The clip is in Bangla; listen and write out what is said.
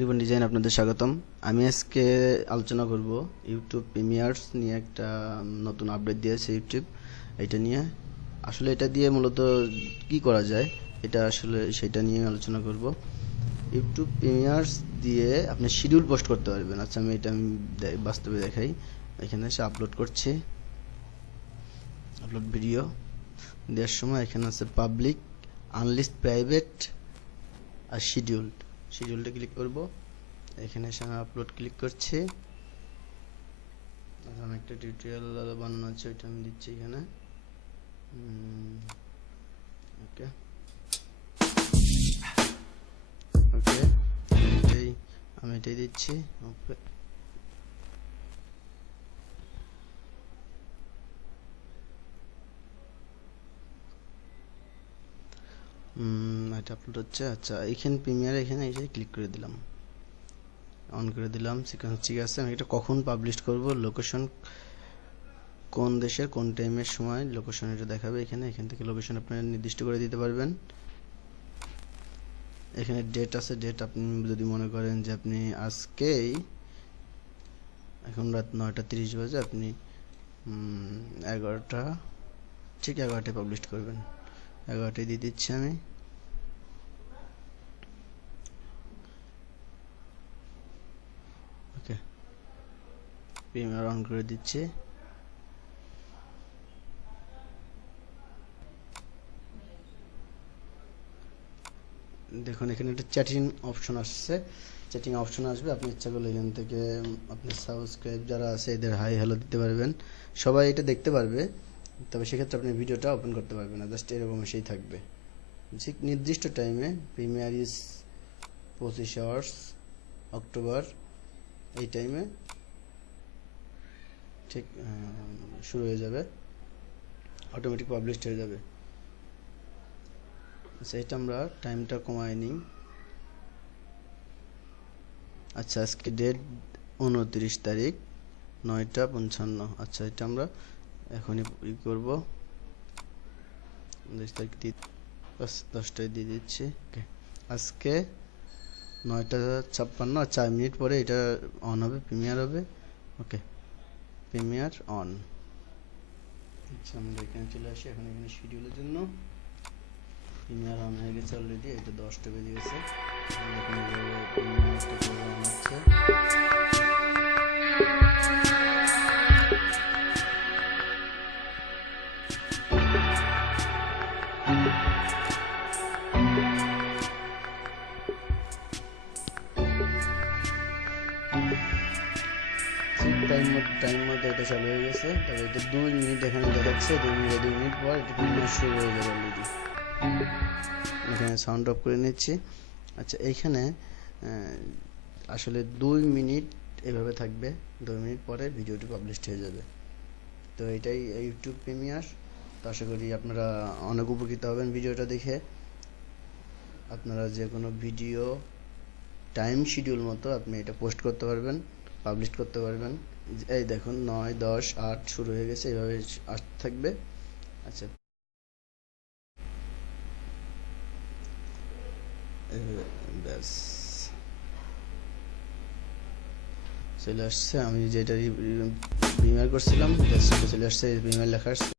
রিপন ডিজাইন আপনাদের স্বাগতম। আমি আজকে আলোচনা করব ইউটিউব প্রিমিয়ার্স নিয়ে। একটা নতুন আপডেট দিয়েছে ইউটিউব, এটা নিয়ে আসলে এটা দিয়ে মূলত কি করা যায়, এটা আসলে সেটা নিয়ে আলোচনা করব। ইউটিউব প্রিমিয়ার্স দিয়ে আপনি শিডিউল পোস্ট করতে পারবেন। আচ্ছা, আমি বাস্তবে দেখাই। এখানে এসে আপলোড করছি, আপলোড ভিডিও দেওয়ার সময় এখানে আছে পাবলিক, আনলিস্ট, প্রাইভেট আর শিডিউলটা ক্লিক করব। এখানে এসে আমি আপলোড ক্লিক করছি। আমি একটা টিউটোরিয়াল বানানো আছে, ওইটা আমি দিচ্ছি এখানে। ওকে ওকে আমি এটাই দিচ্ছি। ওকে, এটা আপলোড হচ্ছে। আচ্ছা, এখানে প্রিমিয়ার এখানে এসে ক্লিক করে দিলাম, অন করে দিলাম। সিকোয়েন্স ঠিক আছে। আমি এটা কখন পাবলিশ করব, লোকেশন কোন দেশের কোন টাইমের সময় লোকেশন এটা দেখাবে। এখান থেকে লোকেশন আপনি নির্দিষ্ট করে দিতে পারবেন। এখানে ডেট আছে, ডেট আপনি যদি মনে করেন যে আপনি আজকেই, এখন রাত 9:30 বাজে, আপনি 11টা, ঠিক 11টায় পাবলিশ করবেন। 11টায় দিয়ে দিচ্ছি আমি। ওকে, প্রিমিয়ার অন করে দিচ্ছি। দেখুন এখানে একটা চ্যাটিং অপশন আসছে, চ্যাটিং অপশন আসবে। আপনি ইচ্ছা করলে এখান থেকে আপনি সাবস্ক্রাইব যারা আছে এদের হাই হ্যালো দিতে পারবেন। সবাই এটা দেখতে পারবে, তবে সেক্ষেত্রে আপনি ভিডিওটা ওপেন করতে পারবেন না, জাস্ট এরকম এসেই থাকবে। ঠিক নির্দিষ্ট টাইমে, প্রিমিয়ার ইজ 25 আওয়ার্স অক্টোবর, এই টাইমে ঠিক শুরু হয়ে যাবে, অটোমেটিক পাবলিশড হয়ে যাবে। আচ্ছা, এটা আমরা টাইমটা কমাই নিই। আচ্ছা, আজকে ডেট 29 তারিখ, 9:55। আচ্ছা, এটা আমরা এখনই ই করব, 10 তারিখ 10টায় দিয়ে দিচ্ছি। ওকে, আজকে 9:56 আর 4 মিনিট পরে এটা অন হবে, প্রিমিয়ার হবে। ওকে, প্রিমিয়ার অন। আচ্ছা, আমরা এখানে চলে আসি। এখন এখানে শিডিউলের জন্য প্রিমিয়ার অন হয়ে গেছে অলরেডি। এটা 10টা বেজে গেছে। দেখুন এইভাবে প্রিমিয়ারটা প্রোগ্রাম হচ্ছে। টাইম মধ্যে এটা চালু হয়ে গেছে। তবে এটা 2 মিনিট এখানে দেখাচ্ছে, 2 মিনিট পর এটা প্রিমিয়ার শুরু হয়ে যাবে অলরেডি। এখানে সাউন্ড অফ করে নিচ্ছি। আচ্ছা, এইখানে আসলে 2 মিনিট এভাবে থাকবে, 2 মিনিট পরে ভিডিওটি পাবলিশড হয়ে যাবে। তো এটাই ইউটিউব প্রিমিয়ার। তো আশা করি আপনারা অনেক উপকৃত হবেন ভিডিওটা দেখে। আপনারা যে কোনো ভিডিও টাইম শিডিউল মতো আপনি এটা পোস্ট করতে পারবেন, পাবলিশ করতে পারবেন। এই দেখুন 9, 10, 8 শুরু হয়ে গেছে, এইভাবে আসতে থাকবে। আচ্ছা, ব্যাস চলে আসছে। আমি যেটা প্রিমিয়ার করছিলাম চলে আসছে, প্রিমিয়ার লেখা আসছে।